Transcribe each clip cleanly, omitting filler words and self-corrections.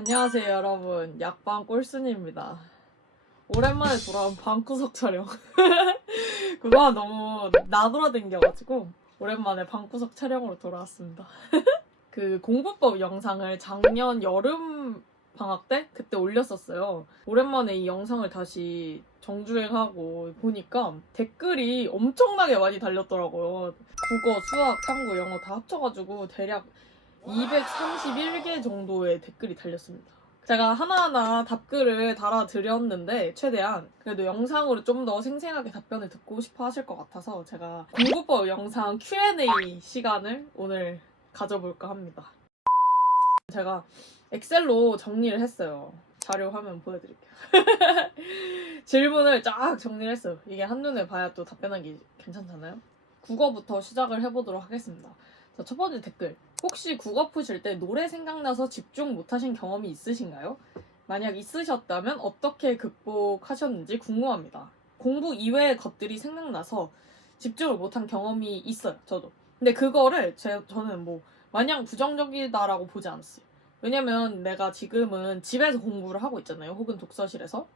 안녕하세요 여러분, 약방 꼴순입니다. 오랜만에 돌아온 방구석 촬영. 그동안 너무 나돌아댕겨가지고 오랜만에 방구석 촬영으로 돌아왔습니다. 그 공부법 영상을 작년 여름 방학 때 그때 올렸었어요. 오랜만에 이 영상을 다시 정주행하고 보니까 댓글이 엄청나게 많이 달렸더라고요. 국어, 수학, 탐구, 영어 다 합쳐가지고 대략 231개 정도의 댓글이 달렸습니다. 제가 하나하나 답글을 달아드렸는데 최대한 그래도 영상으로 좀 더 생생하게 답변을 듣고 싶어 하실 것 같아서 제가 공부법 영상 Q&A 시간을 오늘 가져볼까 합니다. 제가 엑셀로 정리를 했어요. 자료 화면 보여드릴게요. 질문을 쫙 정리를 했어요. 이게 한눈에 봐야 또 답변하기 괜찮잖아요. 국어부터 시작을 해보도록 하겠습니다. 자, 첫 번째 댓글. 혹시 국어 푸실 때 노래 생각나서 집중 못하신 경험이 있으신가요? 만약 있으셨다면 어떻게 극복하셨는지 궁금합니다. 공부 이외의 것들이 생각나서 집중을 못한 경험이 있어요, 저도. 근데 그거를 저는 뭐 마냥 부정적이다라고 보지 않았어요. 왜냐면 내가 지금은 집에서 공부를 하고 있잖아요, 혹은 독서실에서.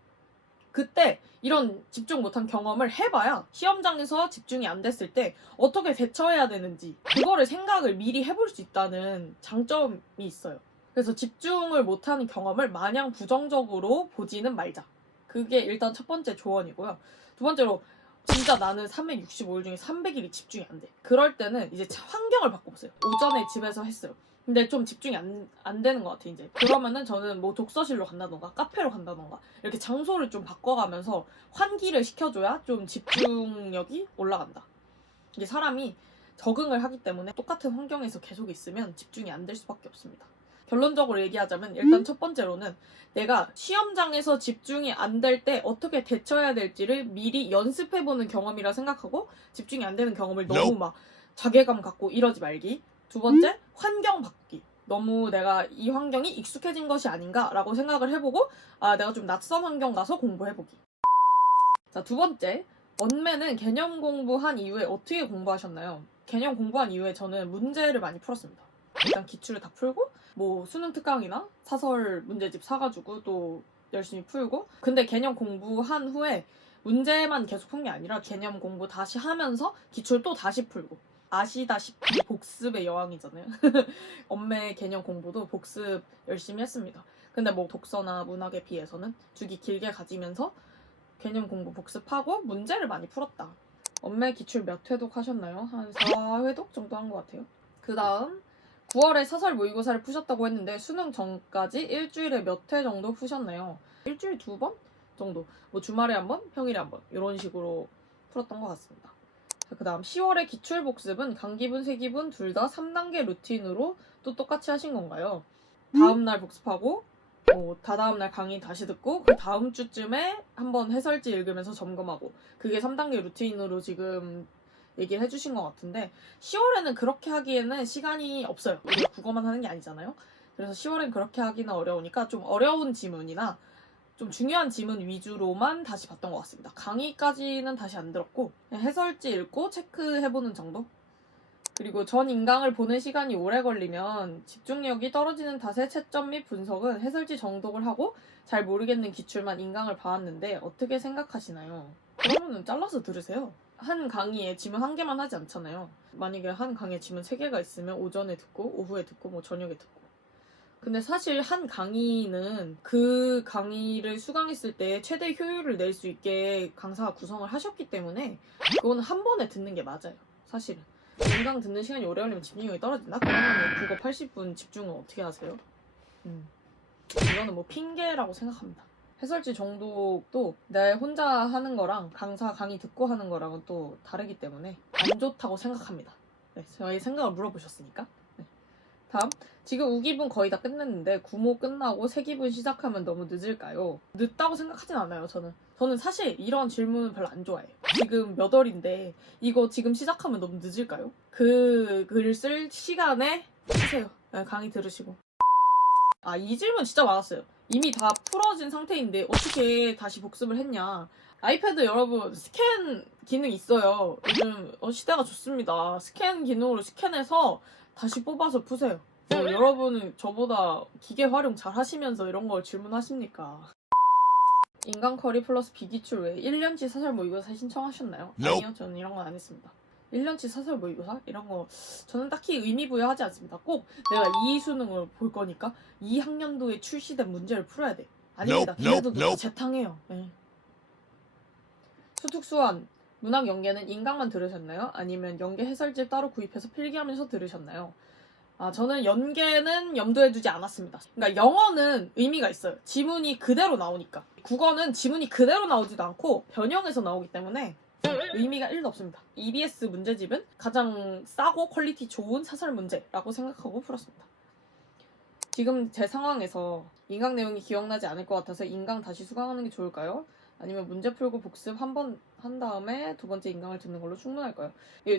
그때 이런 집중 못한 경험을 해봐야 시험장에서 집중이 안 됐을 때 어떻게 대처해야 되는지 그거를 생각을 미리 해볼 수 있다는 장점이 있어요. 그래서 집중을 못하는 경험을 마냥 부정적으로 보지는 말자. 그게 일단 첫 번째 조언이고요. 두 번째로 진짜 나는 365일 중에 300일이 집중이 안 돼. 그럴 때는 이제 환경을 바꿔보세요. 오전에 집에서 했어요. 근데 좀 집중이 안 되는 것 같아, 이제. 그러면은 저는 뭐 독서실로 간다던가, 카페로 간다던가, 이렇게 장소를 좀 바꿔가면서 환기를 시켜줘야 좀 집중력이 올라간다. 이게 사람이 적응을 하기 때문에 똑같은 환경에서 계속 있으면 집중이 안 될 수밖에 없습니다. 결론적으로 얘기하자면 일단 첫 번째로는 내가 시험장에서 집중이 안 될 때 어떻게 대처해야 될지를 미리 연습해보는 경험이라 생각하고 집중이 안 되는 경험을 너무 막 자괴감 갖고 이러지 말기. 두 번째, 환경 바꾸기. 너무 내가 이 환경이 익숙해진 것이 아닌가라고 생각을 해보고 내가 좀 낯선 환경 가서 공부해보기. 자, 두 번째, 언매는 개념 공부한 이후에 어떻게 공부하셨나요? 개념 공부한 이후에 저는 문제를 많이 풀었습니다. 일단 기출을 다 풀고 뭐 수능 특강이나 사설 문제집 사가지고 또 열심히 풀고, 근데 개념 공부한 후에 문제만 계속 푼 게 아니라 개념 공부 다시 하면서 기출 또 다시 풀고. 아시다시피 복습의 여왕이잖아요. 엄매 개념 공부도 복습 열심히 했습니다. 근데 뭐 독서나 문학에 비해서는 주기 길게 가지면서 개념 공부 복습하고 문제를 많이 풀었다. 엄매 기출 몇 회독 하셨나요? 한 4회독 정도 한 것 같아요. 그 다음 9월에 사설 모의고사를 푸셨다고 했는데 수능 전까지 일주일에 몇 회 정도 푸셨나요? 일주일 2번 정도. 뭐 주말에 한 번, 평일에 한 번 이런 식으로 풀었던 것 같습니다. 그 다음 10월에 기출복습은 강기분, 세기분 둘 다 3단계 루틴으로 또 똑같이 하신 건가요? 다음날 복습하고 다다음날 강의 다시 듣고 그 다음 주쯤에 한번 해설지 읽으면서 점검하고, 그게 3단계 루틴으로 지금 얘기를 해주신 것 같은데 10월에는 그렇게 하기에는 시간이 없어요. 우리가 국어만 하는 게 아니잖아요. 그래서 10월엔 그렇게 하기는 어려우니까 좀 어려운 지문이나 좀 중요한 지문 위주로만 다시 봤던 것 같습니다. 강의까지는 다시 안 들었고 그냥 해설지 읽고 체크해보는 정도? 그리고 전 인강을 보는 시간이 오래 걸리면 집중력이 떨어지는 탓에 채점 및 분석은 해설지 정독을 하고 잘 모르겠는 기출만 인강을 봐왔는데 어떻게 생각하시나요? 그러면은 잘라서 들으세요. 한 강의에 지문 1개만 하지 않잖아요. 만약에 한 강의에 지문 3개가 있으면 오전에 듣고 오후에 듣고 뭐 저녁에 듣고. 근데 사실 한 강의는 그 강의를 수강했을 때 최대 효율을 낼 수 있게 강사가 구성을 하셨기 때문에 그거는 한 번에 듣는 게 맞아요. 사실은. 인강 듣는 시간이 오래 걸리면 집중력이 떨어진다? 그러면 국어 80분 집중은 어떻게 하세요? 이거는 뭐 핑계라고 생각합니다. 해설지 정독도 내 혼자 하는 거랑 강사 강의 듣고 하는 거랑은 또 다르기 때문에 안 좋다고 생각합니다. 네, 저희 생각을 물어보셨으니까. 네. 다음, 지금 우기분 거의 다 끝냈는데 구모 끝나고 세기분 시작하면 너무 늦을까요? 늦다고 생각하진 않아요. 저는 사실 이런 질문 별로 안 좋아해요. 지금 몇 월인데 이거 지금 시작하면 너무 늦을까요? 그 글 쓸 시간에 쓰세요. 네, 강의 들으시고. 이 질문 진짜 많았어요. 이미 다 풀어진 상태인데 어떻게 다시 복습을 했냐. 아이패드 여러분 스캔 기능 있어요. 요즘 시대가 좋습니다. 스캔 기능으로 스캔해서 다시 뽑아서 푸세요. 여러분은 저보다 기계 활용 잘 하시면서 이런 걸 질문하십니까? 인간 커리 플러스 비기출 외에 1년치 사설 모의고사 신청하셨나요? Nope. 아니요, 저는 이런 건 안 했습니다. 1년치 사설 모의고사? 이런 거 저는 딱히 의미 부여하지 않습니다. 꼭 내가 이 수능을 볼 거니까 이 학년도에 출시된 문제를 풀어야 돼. 아닙니다. 걔네도 재탕해요. 네. 수특수한 문학 연계는 인강만 들으셨나요? 아니면 연계 해설집 따로 구입해서 필기하면서 들으셨나요? 저는 연계는 염두에 두지 않았습니다. 그러니까 영어는 의미가 있어요. 지문이 그대로 나오니까. 국어는 지문이 그대로 나오지도 않고 변형해서 나오기 때문에 의미가 1도 없습니다. EBS 문제집은 가장 싸고 퀄리티 좋은 사설 문제라고 생각하고 풀었습니다. 지금 제 상황에서 인강 내용이 기억나지 않을 것 같아서 인강 다시 수강하는 게 좋을까요? 아니면 문제 풀고 복습 한 번 한 다음에 두 번째 인강을 듣는 걸로 충분할까요?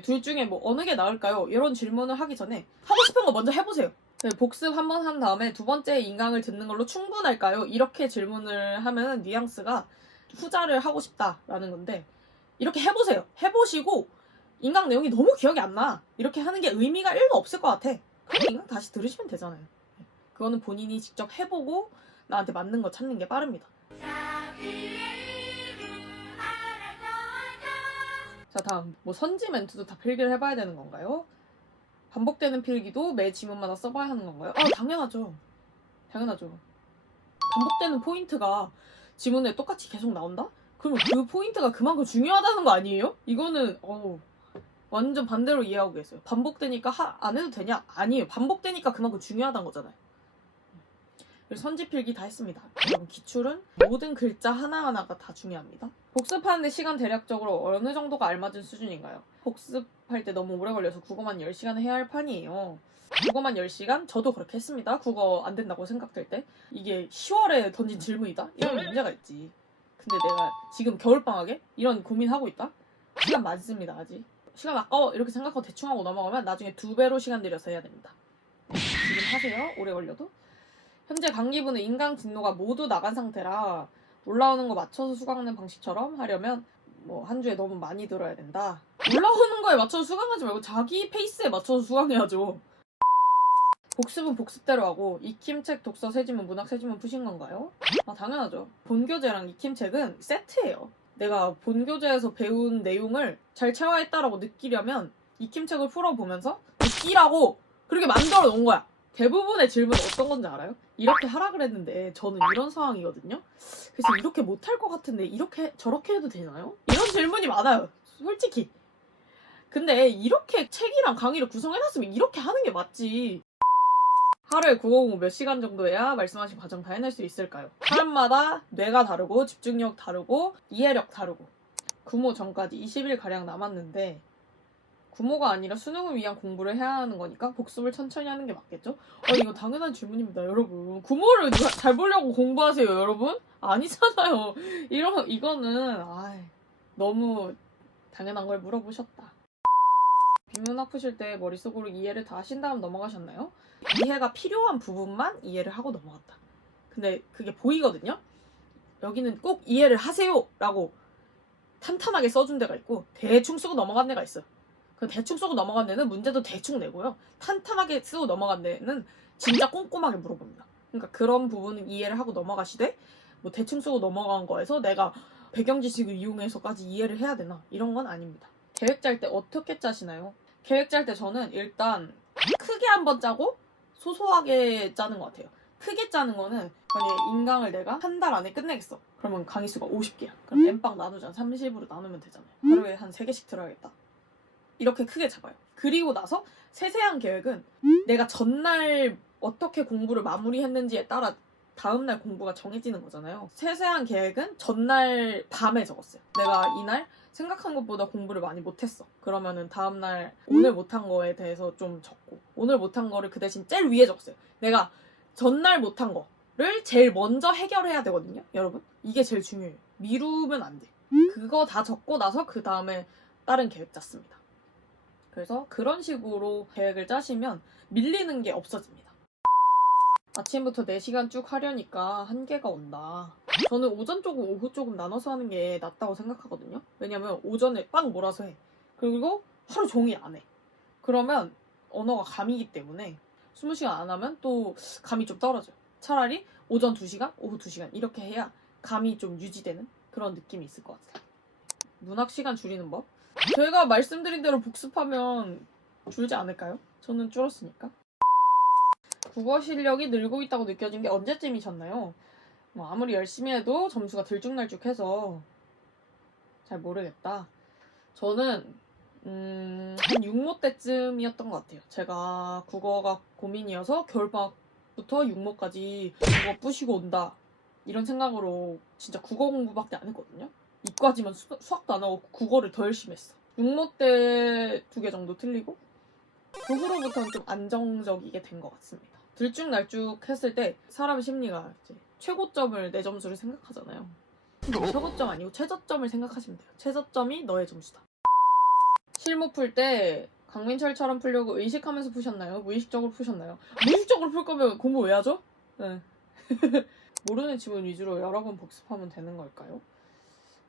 둘 중에 뭐 어느 게 나을까요? 이런 질문을 하기 전에 하고 싶은 거 먼저 해보세요. 복습 한 번 한 다음에 두 번째 인강을 듣는 걸로 충분할까요? 이렇게 질문을 하면 뉘앙스가 후자를 하고 싶다라는 건데 이렇게 해보세요. 해보시고 인강 내용이 너무 기억이 안 나. 이렇게 하는 게 의미가 1도 없을 것 같아. 그럼 인강 다시 들으시면 되잖아요. 그거는 본인이 직접 해보고 나한테 맞는 거 찾는 게 빠릅니다. 자, 다음. 선지 멘트도 다 필기를 해봐야 되는 건가요? 반복되는 필기도 매 지문마다 써봐야 하는 건가요? 당연하죠. 당연하죠. 반복되는 포인트가 지문에 똑같이 계속 나온다? 그러면 그 포인트가 그만큼 중요하다는 거 아니에요? 이거는 완전 반대로 이해하고 계세요. 반복되니까 안 해도 되냐? 아니에요. 반복되니까 그만큼 중요하다는 거잖아요. 선지 필기 다 했습니다. 여러분 기출은 모든 글자 하나하나가 다 중요합니다. 복습하는데 시간 대략적으로 어느 정도가 알맞은 수준인가요? 복습할 때 너무 오래 걸려서 국어만 10시간 해야 할 판이에요. 국어만 10시간? 저도 그렇게 했습니다. 국어 안 된다고 생각될 때. 이게 10월에 던진 질문이다? 이런 문제가 있지. 근데 내가 지금 겨울방학에 이런 고민하고 있다? 시간 많습니다. 아직. 시간 아까워 이렇게 생각하고 대충 하고 넘어가면 나중에 2배로 시간 들여서 해야 됩니다. 지금 하세요. 오래 걸려도. 현재 강의부는 인강 진로가 모두 나간 상태라 올라오는 거 맞춰서 수강하는 방식처럼 하려면 한 주에 너무 많이 들어야 된다. 올라오는 거에 맞춰서 수강하지 말고 자기 페이스에 맞춰서 수강해야죠. 복습은 복습대로 하고 익힘책, 독서, 세지문, 문학, 세지문 푸신 건가요? 당연하죠. 본교재랑 익힘책은 세트예요. 내가 본교재에서 배운 내용을 잘 체화했다라고 느끼려면 익힘책을 풀어보면서 느끼라고 그렇게 만들어 놓은 거야. 대부분의 질문은 어떤 건지 알아요? 이렇게 하라 그랬는데 저는 이런 상황이거든요. 그래서 이렇게 못할 것 같은데 이렇게 저렇게 해도 되나요? 이런 질문이 많아요. 솔직히. 근데 이렇게 책이랑 강의를 구성해놨으면 이렇게 하는 게 맞지. 하루에 국어 공부 몇 시간 정도 해야 말씀하신 과정 다 해낼 수 있을까요? 사람마다 뇌가 다르고 집중력 다르고 이해력 다르고 구모 전까지 20일가량 남았는데 구모가 아니라 수능을 위한 공부를 해야 하는 거니까 복습을 천천히 하는 게 맞겠죠? 이거 당연한 질문입니다, 여러분. 구모를 잘 보려고 공부하세요, 여러분? 아니잖아요. 이거는 너무 당연한 걸 물어보셨다. 비문학 푸실 때 머릿속으로 이해를 다 하신 다음 넘어가셨나요? 이해가 필요한 부분만 이해를 하고 넘어갔다. 근데 그게 보이거든요? 여기는 꼭 이해를 하세요! 라고 탄탄하게 써준 데가 있고 대충 쓰고 넘어간 데가 있어요. 그 대충 쓰고 넘어간 데는 문제도 대충 내고요. 탄탄하게 쓰고 넘어간 데는 진짜 꼼꼼하게 물어봅니다. 그러니까 그런 부분은 이해를 하고 넘어가시되 대충 쓰고 넘어간 거에서 내가 배경 지식을 이용해서까지 이해를 해야 되나? 이런 건 아닙니다. 계획 짤 때 어떻게 짜시나요? 계획 짤 때 저는 일단 크게 한번 짜고 소소하게 짜는 것 같아요. 크게 짜는 거는 만약에 인강을 내가 한 달 안에 끝내겠어. 그러면 강의 수가 50개야. 그럼 N빵 나누잖아. 30으로 나누면 되잖아요. 하루에 한 3개씩 들어야겠다. 이렇게 크게 잡아요. 그리고 나서 세세한 계획은 내가 전날 어떻게 공부를 마무리했는지에 따라 다음날 공부가 정해지는 거잖아요. 세세한 계획은 전날 밤에 적었어요. 내가 이날 생각한 것보다 공부를 많이 못했어. 그러면은 다음날 오늘 못한 거에 대해서 좀 적고 오늘 못한 거를 그 대신 제일 위에 적었어요. 내가 전날 못한 거를 제일 먼저 해결해야 되거든요. 여러분 이게 제일 중요해요. 미루면 안 돼. 그거 다 적고 나서 그 다음에 다른 계획 짰습니다. 그래서 그런 식으로 계획을 짜시면 밀리는 게 없어집니다. 아침부터 4시간 쭉 하려니까 한계가 온다. 저는 오전 조금 오후 조금 나눠서 하는 게 낫다고 생각하거든요. 왜냐면 오전에 빵 몰아서 해. 그리고 하루 종일 안 해. 그러면 언어가 감이기 때문에 20시간 안 하면 또 감이 좀 떨어져요. 차라리 오전 2시간, 오후 2시간 이렇게 해야 감이 좀 유지되는 그런 느낌이 있을 것 같아요. 문학 시간 줄이는 법? 제가 말씀드린 대로 복습하면 줄지 않을까요? 저는 줄었으니까. 국어 실력이 늘고 있다고 느껴진 게 언제쯤이셨나요? 뭐 아무리 열심히 해도 점수가 들쭉날쭉해서 잘 모르겠다. 저는 한 6모 때쯤이었던 것 같아요. 제가 국어가 고민이어서 겨울방학부터 6모까지 국어 부시고 온다 이런 생각으로 진짜 국어 공부밖에 안 했거든요. 이과지만 수학도 안 하고 국어를 더 열심히 했어. 6모 때 2개 정도 틀리고 그 후로부터는 좀 안정적이게 된 것 같습니다. 들쭉날쭉 했을 때 사람 심리가 이제 최고점을 내 점수를 생각하잖아요. 최고점 아니고 최저점을 생각하시면 돼요. 최저점이 너의 점수다. 실무 풀 때 강민철처럼 풀려고 의식하면서 푸셨나요? 무의식적으로 푸셨나요? 무의식적으로 풀 거면 공부 왜 하죠? 네. 모르는 지문 위주로 여러 번 복습하면 되는 걸까요?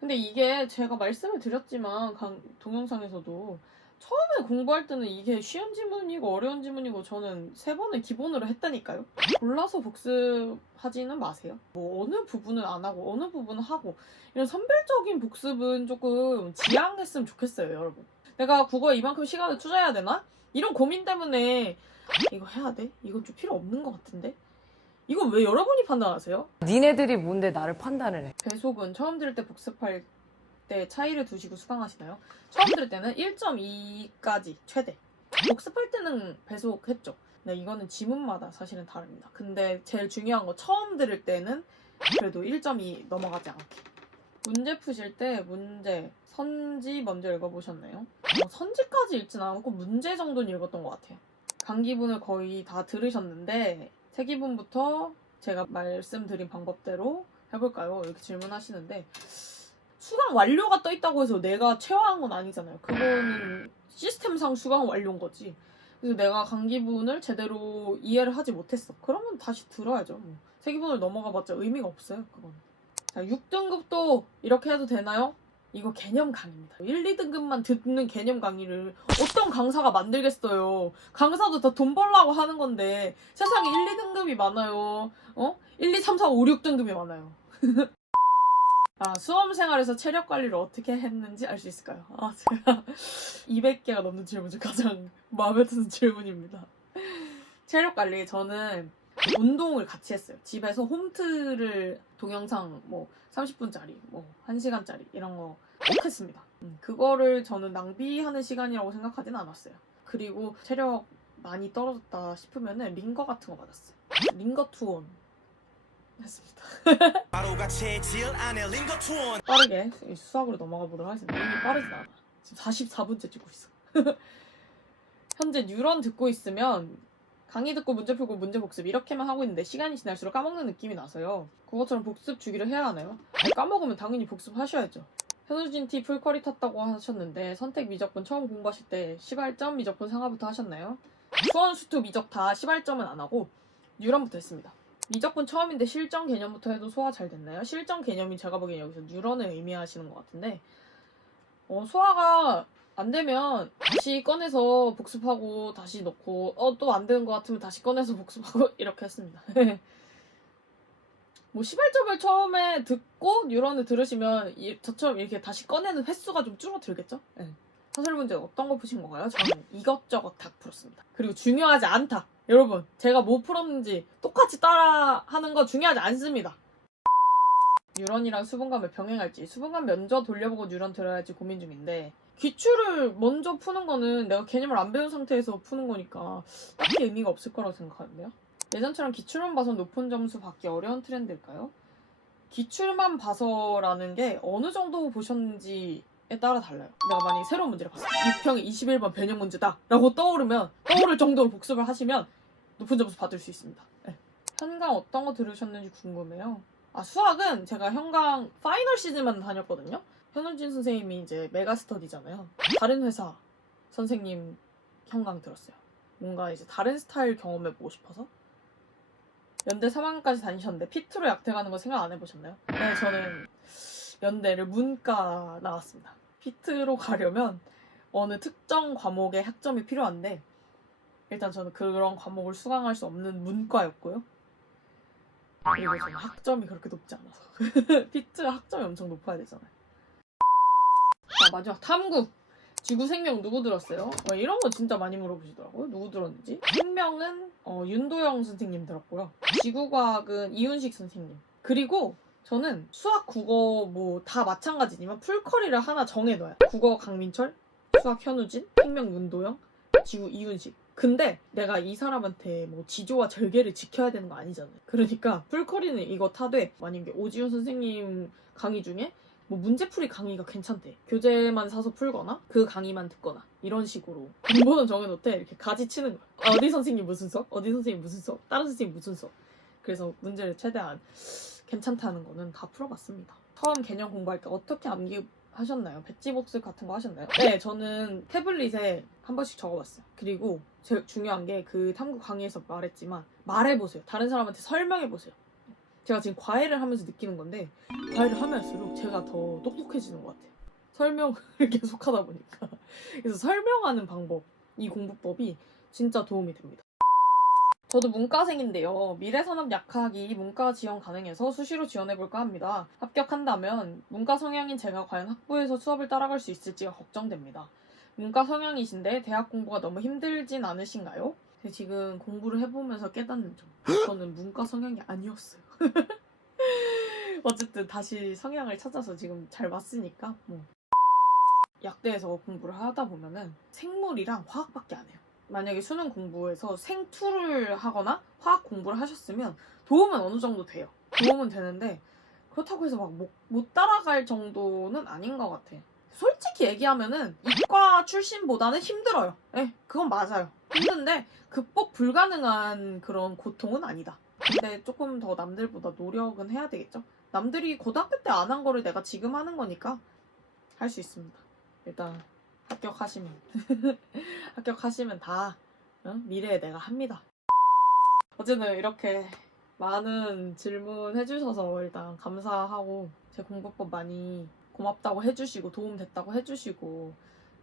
근데 이게 제가 말씀을 드렸지만 동영상에서도 처음에 공부할 때는 이게 쉬운 지문이고 어려운 지문이고 저는 3번은 기본으로 했다니까요. 골라서 복습하지는 마세요. 뭐 어느 부분은 안 하고 어느 부분은 하고 이런 선별적인 복습은 조금 지양했으면 좋겠어요, 여러분. 내가 국어에 이만큼 시간을 투자해야 되나? 이런 고민 때문에 이거 해야 돼? 이건 좀 필요 없는 것 같은데? 이건 왜 여러분이 판단하세요? 니네들이 뭔데 나를 판단을 해? 배속은 처음 들을 때 복습할 때 차이를 두시고 수강하시나요? 처음 들을 때는 1.2까지 최대. 복습할 때는 배속했죠. 근데 이거는 지문마다 사실은 다릅니다. 근데 제일 중요한 거 처음 들을 때는 그래도 1.2 넘어가지 않게. 문제 푸실 때 문제, 선지 먼저 읽어보셨나요? 선지까지 읽진 않고 문제 정도는 읽었던 것 같아요. 강기분을 거의 다 들으셨는데 세기분부터 제가 말씀드린 방법대로 해볼까요? 이렇게 질문하시는데 수강 완료가 떠있다고 해서 내가 최화한 건 아니잖아요. 그거는 시스템상 수강 완료인 거지. 그래서 내가 강기분을 제대로 이해를 하지 못했어. 그러면 다시 들어야죠. 뭐. 세기분을 넘어가봤자 의미가 없어요. 그건. 자, 6등급도 이렇게 해도 되나요? 이거 개념 강의입니다. 1, 2등급만 듣는 개념 강의를 어떤 강사가 만들겠어요. 강사도 다 돈 벌라고 하는 건데 세상에 1, 2등급이 많아요. 1, 2, 3, 4, 5, 6등급이 많아요. 수험 생활에서 체력 관리를 어떻게 했는지 알 수 있을까요? 제가 200개가 넘는 질문 중 가장 마음에 드는 질문입니다. 체력 관리, 저는 운동을 같이 했어요. 집에서 홈트를 동영상 30분짜리, 1시간짜리 이런 거 꼭 했습니다. 그거를 저는 낭비하는 시간이라고 생각하진 않았어요. 그리고 체력 많이 떨어졌다 싶으면은 링거 같은 거 받았어요. 링거 투혼 했습니다. 빠르게 수학으로 넘어가 보도록 하겠습니다. 이미 빠르진 않아. 지금 44분째 찍고 있어. 현재 뉴런 듣고 있으면 강의 듣고 문제 풀고 문제 복습 이렇게만 하고 있는데 시간이 지날수록 까먹는 느낌이 나서요. 그것처럼 복습 주기를 해야 하나요? 까먹으면 당연히 복습하셔야죠. 현우진 T 풀커리 탔다고 하셨는데 선택 미적분 처음 공부하실 때 시발점 미적분 상하부터 하셨나요? 수원 수투 미적 다 시발점은 안 하고 뉴런부터 했습니다. 미적분 처음인데 실전 개념부터 해도 소화 잘 됐나요? 실전 개념이 제가 보기엔 여기서 뉴런을 의미하시는 것 같은데 소화가 안 되면 다시 꺼내서 복습하고 다시 넣고 또 안 되는 것 같으면 다시 꺼내서 복습하고 이렇게 했습니다. 시발점을 처음에 듣고 뉴런을 들으시면 저처럼 이렇게 다시 꺼내는 횟수가 좀 줄어들겠죠? 네. 사설 문제는 어떤 거 푸신 건가요? 저는 이것저것 다 풀었습니다. 그리고 중요하지 않다. 여러분, 제가 뭐 풀었는지 똑같이 따라 하는 거 중요하지 않습니다. 뉴런이랑 수분감을 병행할지 수분감 먼저 돌려보고 뉴런 들어야지 고민 중인데 기출을 먼저 푸는 거는 내가 개념을 안 배운 상태에서 푸는 거니까 딱히 의미가 없을 거라고 생각하는데요. 예전처럼 기출만 봐서 높은 점수 받기 어려운 트렌드일까요? 기출만 봐서라는 게 어느 정도 보셨는지에 따라 달라요. 내가 만약에 새로운 문제를 봤어요. 6평이 21번 변형 문제다 라고 떠오를 정도로 복습을 하시면 높은 점수 받을 수 있습니다. 네. 현강 어떤 거 들으셨는지 궁금해요. 수학은 제가 현강 파이널 시즌만 다녔거든요. 현우진 선생님이 이제 메가스터디잖아요. 다른 회사 선생님 현강 들었어요. 뭔가 이제 다른 스타일 경험해보고 싶어서. 연대 3학년까지 다니셨는데 피트로 약퇴가는 거 생각 안 해보셨나요? 네, 저는 연대를 문과 나왔습니다. 피트로 가려면 어느 특정 과목의 학점이 필요한데 일단 저는 그런 과목을 수강할 수 없는 문과였고요. 그리고 저는 학점이 그렇게 높지 않아서 피트가 학점이 엄청 높아야 되잖아요. 자, 마지막 탐구. 지구 생명 누구 들었어요? 이런 거 진짜 많이 물어보시더라고요. 누구 들었는지. 생명은 윤도영 선생님 들었고요. 지구과학은 이윤식 선생님. 그리고 저는 수학, 국어 뭐 다 마찬가지지만 풀커리를 하나 정해놔요. 국어 강민철, 수학 현우진, 생명 윤도영, 지구 이윤식. 근데 내가 이 사람한테 뭐 지조와 절개를 지켜야 되는 거 아니잖아요. 그러니까 풀커리는 이거 타되 만약에 오지훈 선생님 강의 중에 뭐 문제풀이 강의가 괜찮대. 교재만 사서 풀거나 그 강의만 듣거나 이런 식으로 공부는 정해놓대. 이렇게 가지치는 거야. 어디 선생님 무슨 수업? 어디 선생님 무슨 수업? 다른 선생님 무슨 수업? 그래서 문제를 최대한 괜찮다는 거는 다 풀어봤습니다. 처음 개념 공부할 때 어떻게 암기하셨나요? 백지복습 같은 거 하셨나요? 네, 저는 태블릿에 한 번씩 적어봤어요. 그리고 제일 중요한 게 그 탐구 강의에서 말했지만 말해보세요. 다른 사람한테 설명해보세요. 제가 지금 과외를 하면서 느끼는 건데 과외를 하면 할수록 제가 더 똑똑해지는 것 같아요. 설명을 계속 하다 보니까. 그래서 설명하는 방법, 이 공부법이 진짜 도움이 됩니다. 저도 문과생인데요. 미래산업약학이 문과 지원 가능해서 수시로 지원해볼까 합니다. 합격한다면 문과 성향인 제가 과연 학부에서 수업을 따라갈 수 있을지가 걱정됩니다. 문과 성향이신데 대학 공부가 너무 힘들진 않으신가요? 지금 공부를 해보면서 깨닫는 점. 저는 문과 성향이 아니었어요. 어쨌든 다시 성향을 찾아서 지금 잘 맞으니까 뭐. 약대에서 공부를 하다 보면은 생물이랑 화학밖에 안 해요. 만약에 수능 공부에서 생투를 하거나 화학 공부를 하셨으면 도움은 어느 정도 돼요. 도움은 되는데 그렇다고 해서 막 못 따라갈 정도는 아닌 것 같아. 솔직히 얘기하면은 이과 출신보다는 힘들어요. 예, 그건 맞아요. 힘든데 극복 불가능한 그런 고통은 아니다. 근데 조금 더 남들보다 노력은 해야 되겠죠? 남들이 고등학교 때 안 한 거를 내가 지금 하는 거니까 할 수 있습니다. 일단 합격하시면 합격하시면 다 미래에 내가 합니다. 어쨌든 이렇게 많은 질문 해주셔서 일단 감사하고 제 공부법 많이 고맙다고 해주시고 도움됐다고 해주시고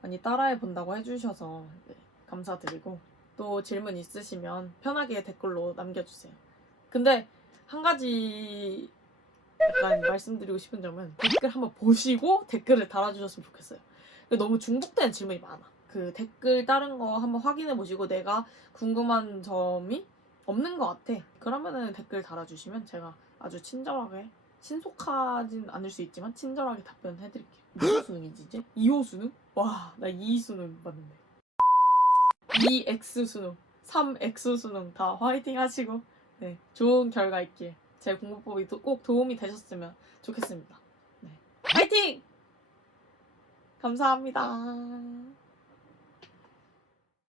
많이 따라해 본다고 해주셔서 네, 감사드리고 또 질문 있으시면 편하게 댓글로 남겨주세요. 근데 한 가지 약간 말씀드리고 싶은 점은 댓글 한번 보시고 댓글을 달아주셨으면 좋겠어요. 너무 중복되는 질문이 많아. 그 댓글 다른 거 한번 확인해 보시고 내가 궁금한 점이 없는 것 같아. 그러면은 댓글 달아주시면 제가 아주 친절하게, 신속하진 않을 수 있지만 친절하게 답변해드릴게요. 무슨 수능이지 이제? 2호 수능? 와, 나 2 수능 봤는데. 2X 수능, 3X 수능 다 화이팅 하시고 네, 좋은 결과 있길. 제 공부법이 꼭 도움이 되셨으면 좋겠습니다. 네. 화이팅! 감사합니다.